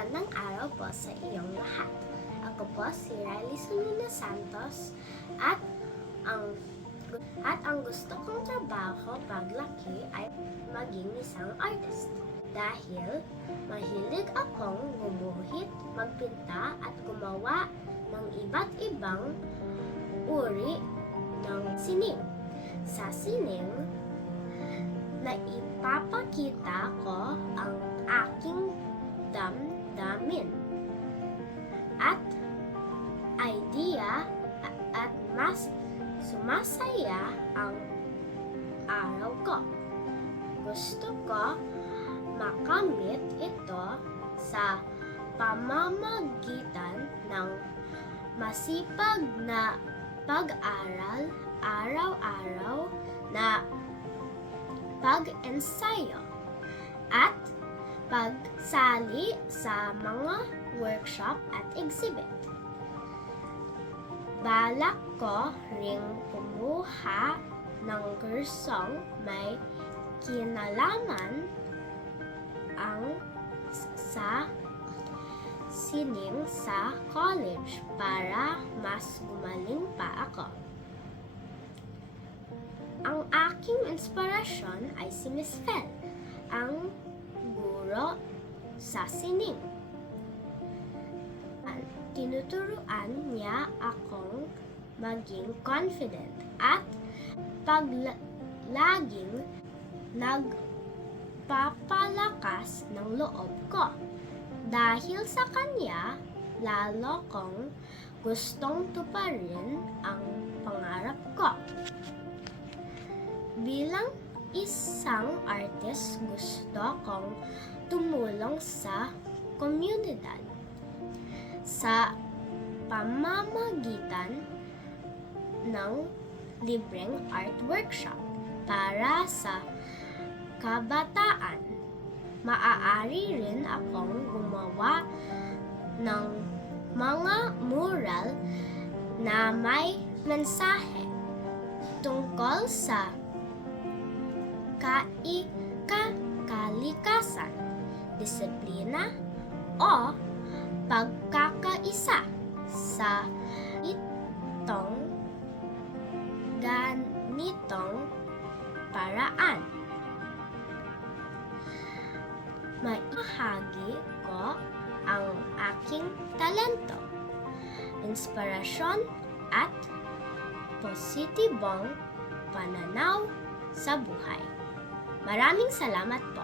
Magandang araw po sa iyong lahat. Ako po si Riley Solina Santos at ang gusto kong trabaho paglaki ay maging isang artist. Dahil mahilig akong gumuhit, magpinta at gumawa ng iba't ibang uri ng sining. Sa sining, naipapakita ko ang aking damdamin at idea at mas sumasaya ang araw ko. Gusto ko makamit ito sa pamamagitan ng masipag na pag-aral, araw-araw na pag-ensayo at pagsali sa mga workshop at exhibit. Balak ko ring kumuha ng kursong may kinalaman ang sa sining sa college para mas gumaling pa ako. Ang aking inspirasyon ay si Miss Fel, ang guro sa sining. Tinuturuan niya akong maging confident at laging nagpapalakas ng loob ko. Dahil sa kanya, lalo kong gustong tuparin ang pangarap ko. Bilang isang artist, gusto kong tumulong sa komunidad sa pamamagitan ng libreng art workshop para sa kabataan. Maaari rin akong gumawa ng mga mural na may mensahe tungkol sa kalikasan, disiplina o pagkakaisa sa ganitong paraan. Maihahagi ko ang aking talento, inspirasyon at positibong pananaw sa buhay. Maraming salamat po.